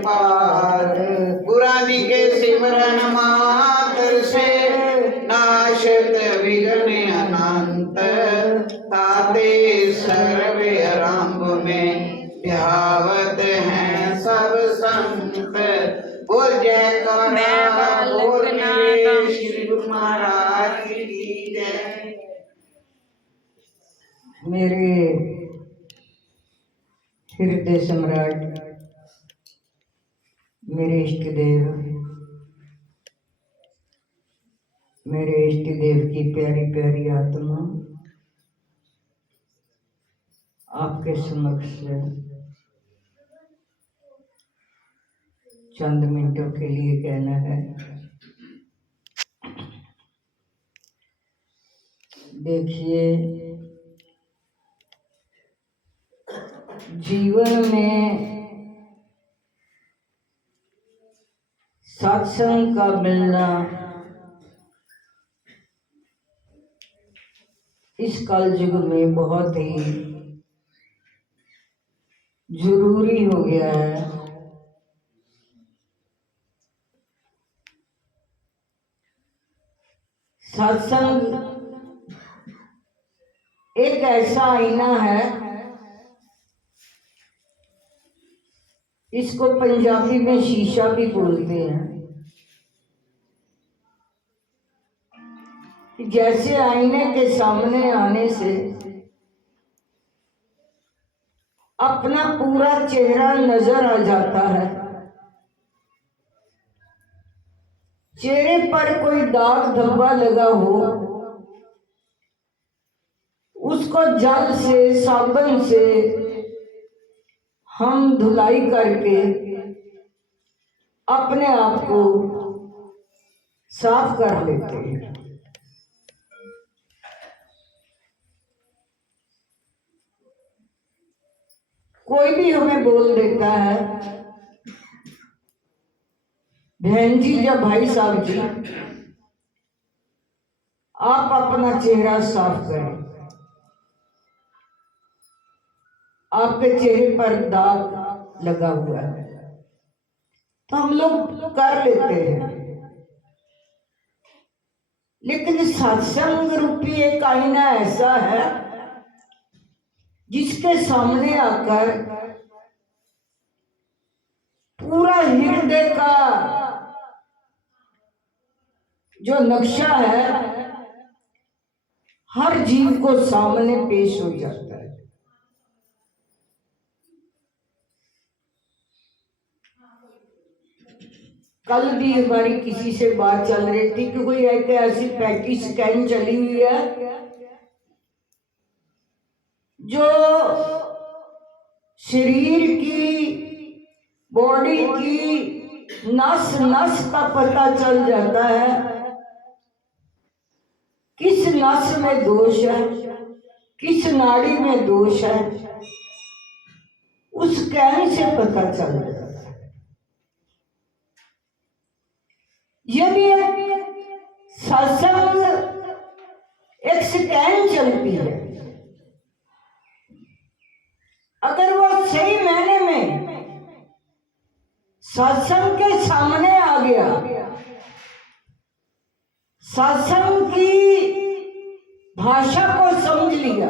पार। पुरानी के सिमरन मात्र से नाशत विघ्न अनंत, ताते सर्वे आरंभ में ध्यावत हैं सब संत। बोल जयकारा बोल रे श्री गुरु महाराज की जय। मेरे हृदय सम्राट, मेरे इष्ट देव, मेरे इष्ट देव की प्यारी प्यारी आत्मा आपके समक्ष चंद मिनटों के लिए कहना है। देखिए, जीवन में सत्संग का मिलना इस कलयुग में बहुत ही जरूरी हो गया है। सत्संग एक ऐसा आईना है, इसको पंजाबी में शीशा भी बोलते हैं। जैसे आईने के सामने आने से अपना पूरा चेहरा नजर आ जाता है। चेहरे पर कोई दाग धब्बा लगा हो, उसको जल से साबुन से हम धुलाई करके अपने आप को साफ कर लेते हैं। कोई भी हमें बोल देता है, बहन जी या भाई साहब जी, आप अपना चेहरा साफ करें, आपके चेहरे पर दाग लगा हुआ है, तो हम लोग कर लेते हैं। लेकिन सत्संग रूपी एक आईना ऐसा है जिसके सामने आकर पूरा हृदय का जो नक्शा है हर जीव को सामने पेश हो जाता है। कल भी हमारी किसी से बात चल रही थी कि कोई एक ऐसी पैटी स्कैन चली हुई है जो शरीर की, बॉडी की नस नस का पता चल जाता है, किस नस में दोष है, किस नाड़ी में दोष है, उस स्कैन से पता चल जाता है। यदि सत्संग एक स्कैन चलती है, अगर वो सही मायने में सत्संग के सामने आ गया, सत्संग की भाषा को समझ लिया,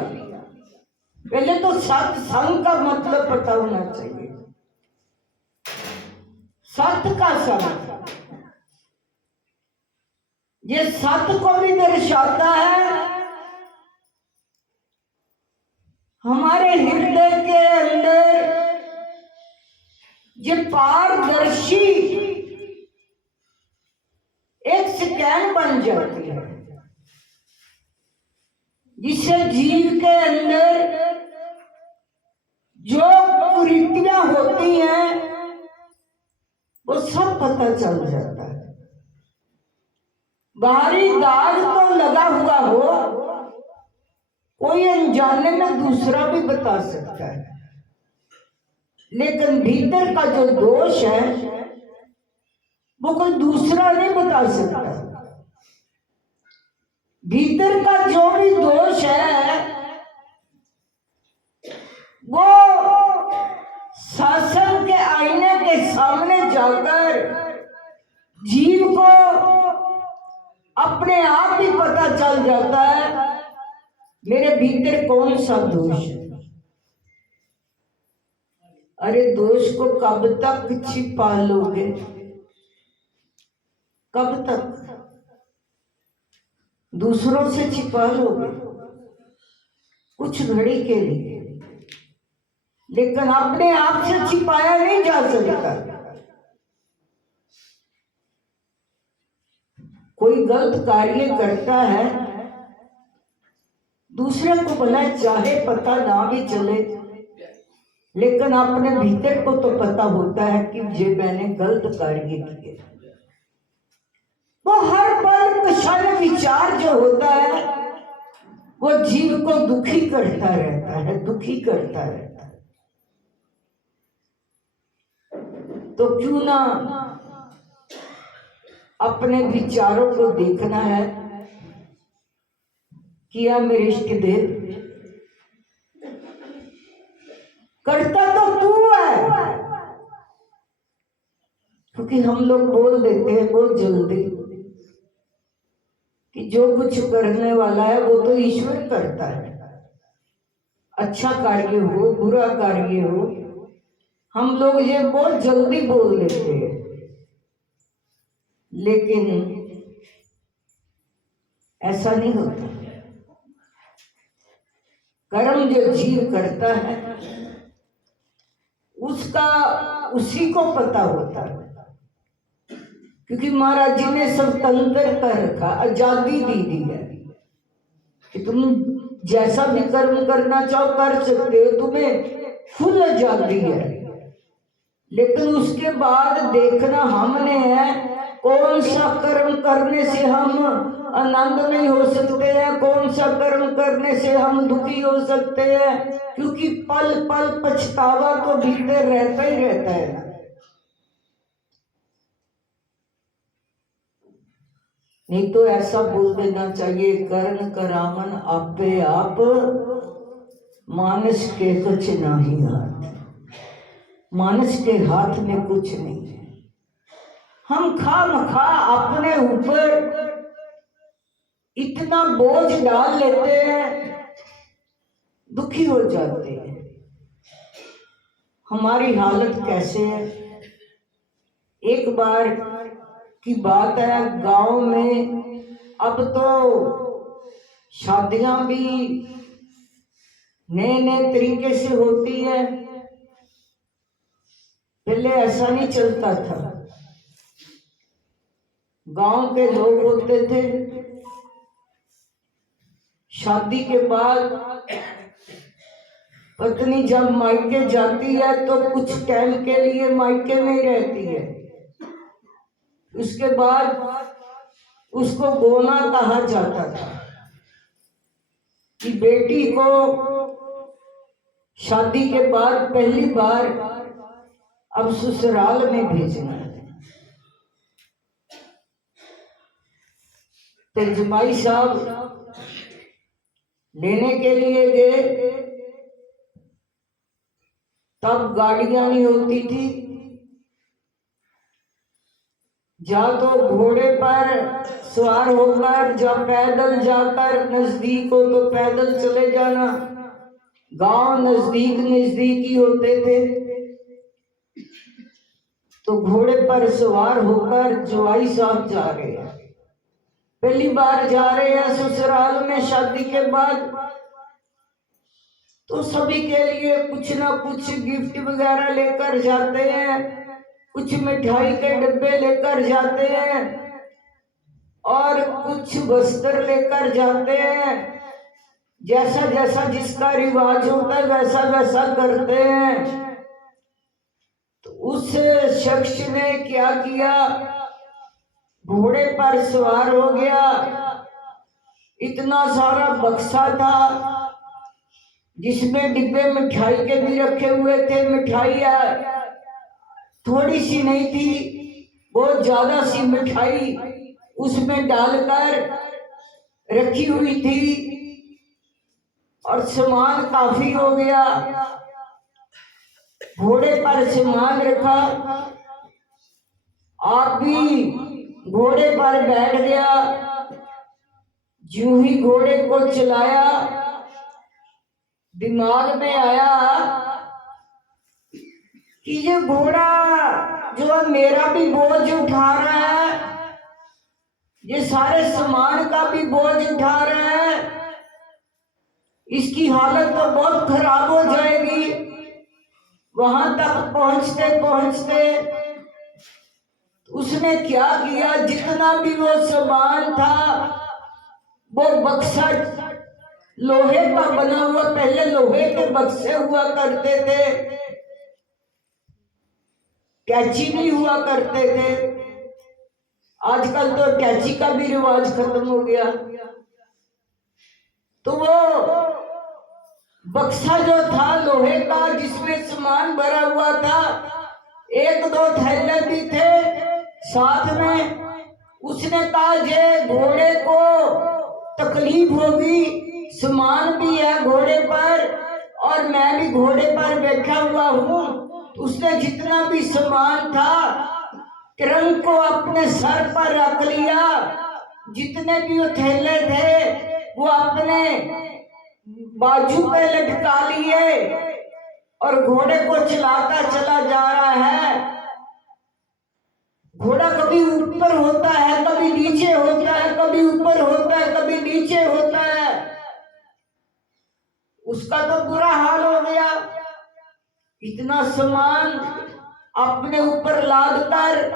पहले तो सत्संग का मतलब पता होना चाहिए। सत्य का संग, ये सत्य को भी दर्शाता है। हमारे हृदय के अंदर ये पारदर्शी एक स्कैन बन जाती है, जिससे जीव के अंदर जो कुरीतियां होती हैं वो सब पता चल जाता है। बाहरी दाग तो लगा हुआ हो, कोई अनजाने में दूसरा भी बता सकता है, लेकिन भीतर का जो दोष है वो कोई दूसरा नहीं बता सकता। भीतर का जो भी दोष है वो शासन के आईने के सामने जाकर जीव को अपने आप ही पता चल जाता है मेरे भीतर कौन सा दोष है। अरे दोष को कब तक छिपा लोगे? कब तक दूसरों से छिपा लोगे? कुछ घड़ी के लिए, लेकिन अपने आप से छिपाया नहीं जा सकता। कोई गलत कार्य करता है, दूसरे को भला चाहे पता ना भी चले, लेकिन अपने भीतर को तो पता होता है कि ये मैंने गलत कार्य किए। वो हर पल क्षण विचार जो होता है वो जीव को दुखी करता रहता है, दुखी करता रहता है। तो क्यों ना अपने विचारों को देखना है। किया मेरे इष्ट देव, करता तो तू है, क्योंकि हम लोग बोल देते हैं बहुत जल्दी कि जो कुछ करने वाला है वो तो ईश्वर करता है। अच्छा कार्य हो बुरा कार्य हो, हम लोग ये बहुत जल्दी बोल देते हैं, लेकिन ऐसा नहीं होता। कर्म जो जीव करता है उसका उसी को पता होता है, क्योंकि महाराज जी ने स्वतंत्र कर रखा, आजादी दी दी है कि तुम जैसा भी कर्म करना चाहो कर सकते हो, तुम्हें फुल आजादी है। लेकिन उसके बाद देखना हमने है कौन सा कर्म करने से हम आनंद नहीं हो सकते हैं, कौन सा कर्म करने से हम दुखी हो सकते हैं, क्योंकि पल पल पछतावा तो भीतर रहता ही रहता है। नहीं तो ऐसा बोल देना चाहिए, कर्ण करावन आपे आप, मानस के कुछ नहीं हाथ। मानस के हाथ में कुछ नहीं है। हम खामखा अपने ऊपर इतना बोझ डाल लेते हैं, दुखी हो जाते हैं। हमारी हालत कैसे है? एक बार की बात है, गांव में अब तो शादियां भी नए नए तरीके से होती है, पहले ऐसा नहीं चलता था। गांव के लोग होते थे, शादी के बाद पत्नी जब मायके जाती है तो कुछ टाइम के लिए मायके में ही रहती है, उसके बाद उसको गोना कहा जाता था कि बेटी को शादी के बाद पहली बार अब ससुराल में भेजना है। तो जमाई साहब लेने के लिए गए, तब गाड़ियां नहीं होती थी, जा तो घोड़े पर सवार होकर, जा पैदल जाकर, नजदीक हो तो पैदल चले जाना। गांव नजदीक नजदीक ही होते थे, तो घोड़े पर सवार होकर जवाई साहब जा रहे हैं, पहली बार जा रहे हैं ससुराल में शादी के बाद। तो सभी के लिए कुछ ना कुछ गिफ्ट वगैरह लेकर जाते हैं, कुछ मिठाई के डब्बे लेकर जाते हैं और कुछ वस्त्र लेकर जाते हैं। जैसा जैसा जिसका रिवाज होता है वैसा वैसा करते हैं। तो उस शख्स ने क्या किया, घोड़े पर सवार हो गया, इतना सारा बक्सा था जिसमें डिब्बे मिठाई के भी रखे हुए थे। मिठाई थोड़ी सी नहीं थी, बहुत ज्यादा सी मिठाई उसमें डालकर रखी हुई थी और सामान काफी हो गया। घोड़े पर सामान रखा, आप भी घोड़े पर बैठ गया। जो ही घोड़े को चलाया, दिमाग में आया कि ये घोड़ा जो है मेरा भी बोझ उठा रहा है, ये सारे सामान का भी बोझ उठा रहा है, इसकी हालत तो बहुत खराब हो जाएगी। वहां तक पहुंचते पहुंचते उसने क्या किया, जितना भी वो सामान था वो बक्सा लोहे का बना हुआ, पहले लोहे के बक्से हुआ करते थे, कैची नहीं हुआ करते थे। आजकल तो कैची का भी रिवाज खत्म हो गया। तो वो बक्सा जो था लोहे का, जिसमें सामान भरा हुआ था, एक दो थैले भी थे साथ में। उसने कहा जे घोड़े को तकलीफ होगी, सामान भी है घोड़े पर और मैं भी घोड़े पर बैठा हुआ हूँ। उसने जितना भी सामान था तिरंग को अपने सर पर रख लिया, जितने भी वो थैले थे वो अपने बाजू पे लटका लिए और घोड़े को चलाता चला जा रहा है। घोड़ा कभी ऊपर होता है, कभी नीचे होता है, कभी ऊपर होता है, कभी नीचे होता है। उसका तो बुरा हाल हो गया। इतना सामान अपने ऊपर लाद कर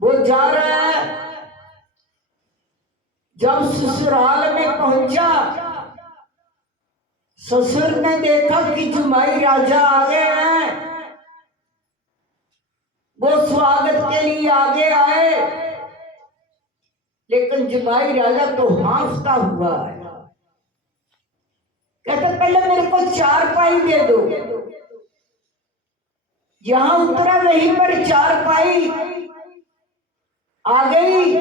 वो जा रहा है। जब ससुराल में पहुंचा, ससुर ने देखा कि जुमाई राजा आ गए हैं। वो स्वागत के लिए आगे आए, लेकिन जुमाई राजा तो हांफता हुआ है। कहते पहले मेरे को 4 पाई दे दो। जहां उतरा वहीं पर 4 पाई आ गई।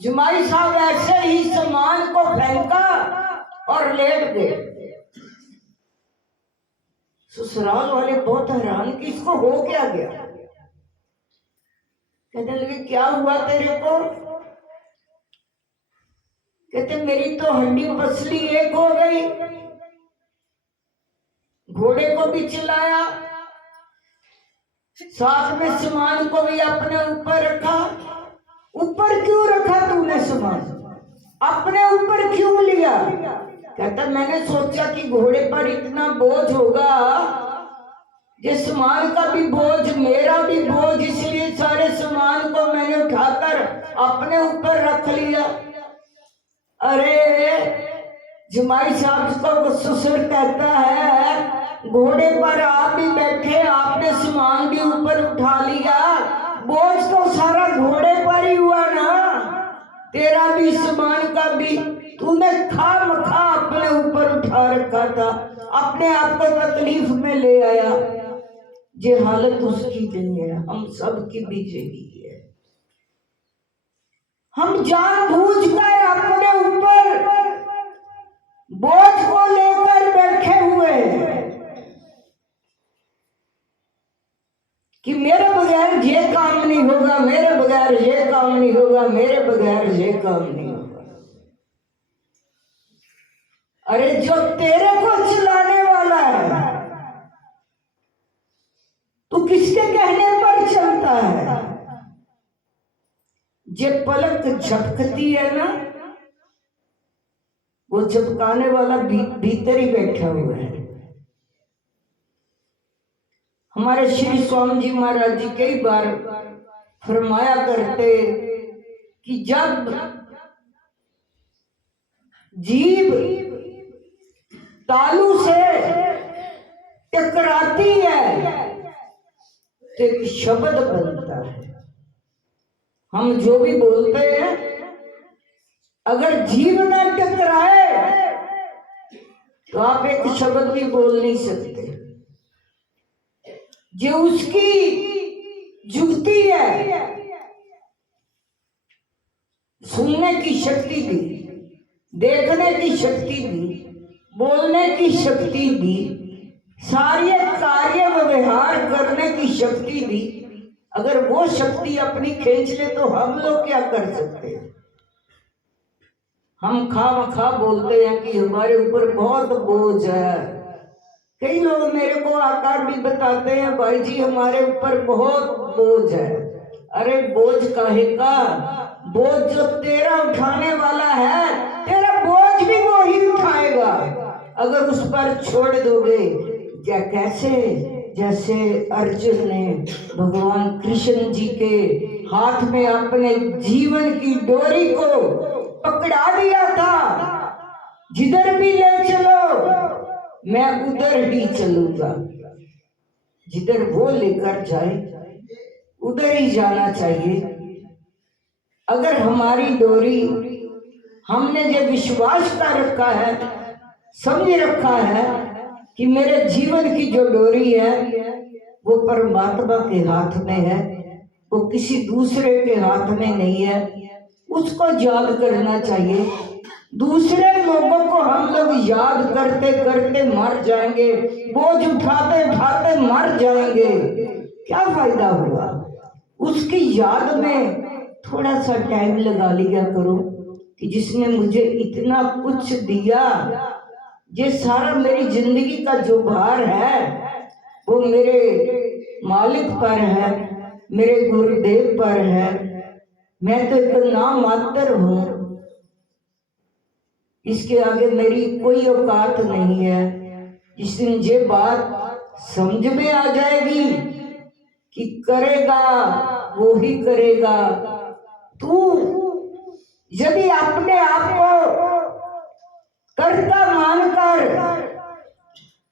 जुमाई साहब ऐसे ही सामान को फेंका और लेट गए। ससुराल वाले बहुत हैरान कि इसको हो क्या गया। कहने लगे क्या हुआ तेरे को। कहते मेरी तो हड्डी पसली एक हो गई। घोड़े को भी चलाया, साथ में सामान को भी अपने ऊपर रखा। ऊपर क्यों रखा तूने सामान, अपने ऊपर क्यों लिया। कहता मैंने सोचा कि घोड़े पर इतना बोझ होगा, ये सामान का भी बोझ मेरा भी बोझ, इसलिए सारे सामान को मैंने उठाकर अपने ऊपर रख लिया। अरे जुमाई साहब को ससुर कहता है घोड़े पर आप भी बैठे, आपने सामान भी ऊपर उठा लिया, बोझ तो सारा घोड़े पर ही हुआ ना, तेरा भी सामान का भी तूने खामखा अपने ऊपर उठा रखा था, अपने आप को तकलीफ में ले आया। ये हालत उसकी नहीं है, हम सबकी भी यही है। हम जानबूझकर अपने ऊपर बोझ को लेकर बैठे हुए हैं कि मेरे बगैर ये काम नहीं होगा, मेरे बगैर ये काम नहीं होगा, मेरे बगैर ये काम नहीं होगा। अरे जो तेरे को चलाने वाला है, तू किसके कहने पर चलता है। जे पलक झपकती है ना, वो झपकाने वाला भीतर ही बैठा हुआ है। हमारे श्री स्वामी जी महाराज जी कई बार फरमाया करते कि जब जीभ तालू से टकराती है तो एक शब्द बनता है। हम जो भी बोलते हैं, अगर जीभ न टकराए तो आप एक शब्द भी बोल नहीं सकते। जो उसकी जुगती है, सुनने की शक्ति दी, देखने की शक्ति दी, बोलने की शक्ति दी, सारे कार्य व्यवहार करने की शक्ति दी, अगर वो शक्ति अपनी खींच ले तो हम लोग क्या कर सकते हैं? हम खामखा बोलते हैं कि हमारे ऊपर बहुत बोझ है। कई लोग मेरे को आकर भी बताते हैं, भाई जी हमारे ऊपर बहुत बोझ है। अरे बोझ काहे का? बोझ जो तेरा उठाने वाला है, तेरा बोझ भी वो ही उठाएगा अगर उस पर छोड़ दोगे। क्या कैसे? जैसे अर्जुन ने भगवान कृष्ण जी के हाथ में अपने जीवन की डोरी को पकड़ा दिया था। जिधर भी ले चलो मैं उधर ही चलूंगा, जिधर वो लेकर जाए उधर ही जाना चाहिए। अगर हमारी डोरी, हमने जो विश्वास कर रखा है, समझ रखा है कि मेरे जीवन की जो डोरी है वो परमात्मा के हाथ में है, वो किसी दूसरे के हाथ में नहीं है, उसको याद करना चाहिए। दूसरे लोगों को हम लोग याद करते करते मर जाएंगे, बोझ उठाते उठाते मर जाएंगे, क्या फायदा हुआ? उसकी याद में थोड़ा सा टाइम लगा लिया करो कि जिसने मुझे इतना कुछ दिया, ये सारा मेरी जिंदगी का जो भार है वो मेरे मालिक पर है, मेरे गुरुदेव पर है। मैं तो एक नाम मात्र हूँ, इसके आगे मेरी कोई औकात नहीं है। जिस दिन ये बात समझ में आ जाएगी कि करेगा वो ही करेगा, तू यदि अपने आप को कर्ता मानकर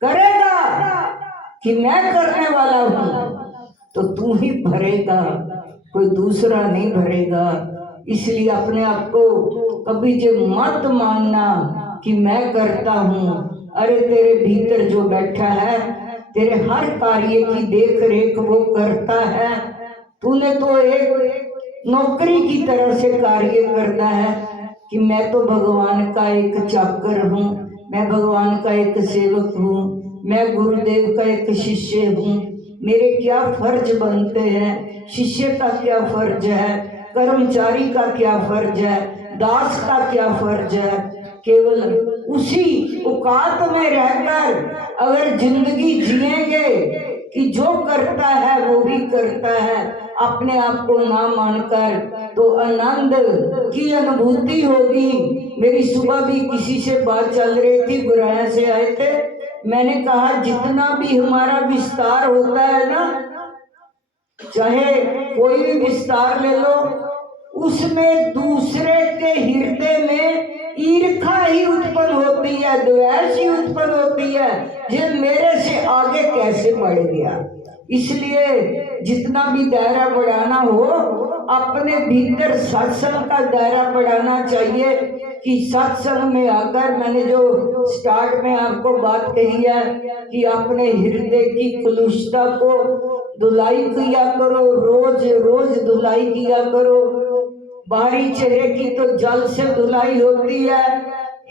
करेगा कि मैं करने वाला हूं, तो तू ही भरेगा, कोई दूसरा नहीं भरेगा। इसलिए अपने आप को कभी ये मत मानना कि मैं करता हूं। अरे तेरे भीतर जो बैठा है, तेरे हर कार्य की देख रेख वो करता है। तूने तो एक नौकरी की तरह से कार्य करना है कि मैं तो भगवान का एक चाकर हूँ, मैं भगवान का एक सेवक हूँ, मैं गुरुदेव का एक शिष्य हूँ। मेरे क्या फर्ज बनते हैं, शिष्य का क्या फर्ज है, कर्मचारी का क्या फर्ज है, दास का क्या फर्ज है। केवल उसी औकात में रहकर अगर जिंदगी जिएंगे कि जो करता है वो भी करता है, अपने आप को ना मानकर, तो आनंद की अनुभूति होगी। मेरी सुबह भी किसी से बात चल रही थी, गुराया से आए थे, मैंने कहा जितना भी हमारा विस्तार होता है ना, चाहे कोई भी विस्तार ले लो, उसमें दूसरे के हृदय में ईर्खा ही उत्पन्न होती है, द्वेष ही उत्पन्न होती है। ये मेरे से आगे कैसे बढ़ गया? इसलिए जितना भी दायरा बढ़ाना हो, अपने भीतर सत्संग का दायरा बढ़ाना चाहिए कि सत्संग में आकर, मैंने जो स्टार्ट में आपको बात कही है कि अपने हृदय की कलुषता को धुलाई किया करो, रोज रोज धुलाई किया करो। बाहरी चेहरे की तो जल से धुलाई होती है,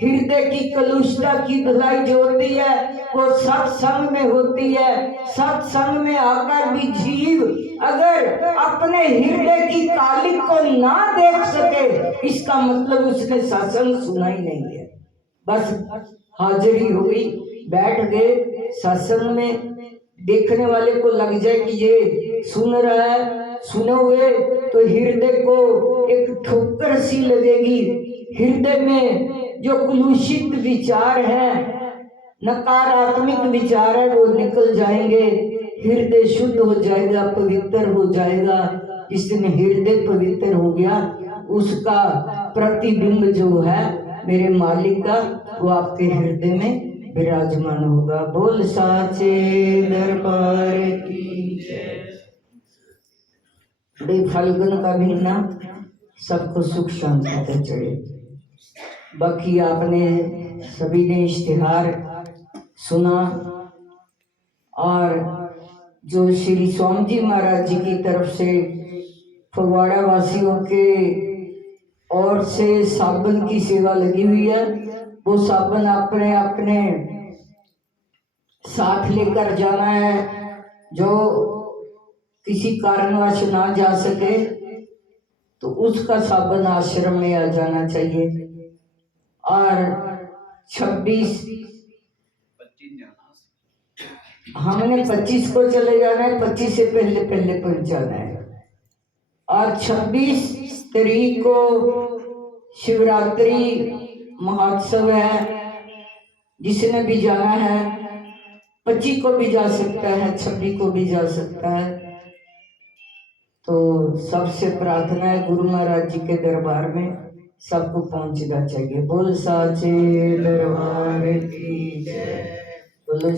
हृदय की कलुषता की धुलाई जो होती है वो सत्संग में होती है। सत्संग में आकर भी जीव अगर अपने हृदय की कालिक को ना देख सके, इसका मतलब उसने सत्संग सुना ही नहीं है। बस हाजिरी हुई, बैठ गए सत्संग में, देखने वाले को लग जाए कि ये सुन रहा है, सुने हुए तो हृदय को एक ठोकर सी लगेगी। हृदय में जो कलुषित विचार है, नकारात्मक विचार है, वो निकल जाएंगे, हृदय शुद्ध हो जाएगा, पवित्र हो जाएगा। जिस दिन हृदय पवित्र हो गया, उसका प्रतिबिंब जो है मेरे मालिक का, वो आपके हृदय में विराजमान होगा। बोल साचे दरबार की जय। फाल्गुन का महीना सबको सुख शांति का चढ़े। बाकी आपने सभी ने इश्तिहार सुना, और जो श्री स्वामी जी महाराज जी की तरफ से फगवाड़ा वासियों के ओर से साबन की सेवा लगी हुई है, वो साबन अपने अपने साथ लेकर जाना है। जो किसी कारणवश ना जा सके तो उसका साबन आश्रम में आ जाना चाहिए। और 26 हमने 25 को चले जाना है, 25 से पहले पहले पहुंचाना है। और 26 तारीख को शिवरात्रि महोत्सव है, जिसने भी जाना है 25 को भी जा सकता है, 26 को भी जा सकता है। तो सबसे प्रार्थना है गुरु महाराज जी के दरबार में सबको पहुंचना चाहिए। बोल साचे दरबार की जय। बोलो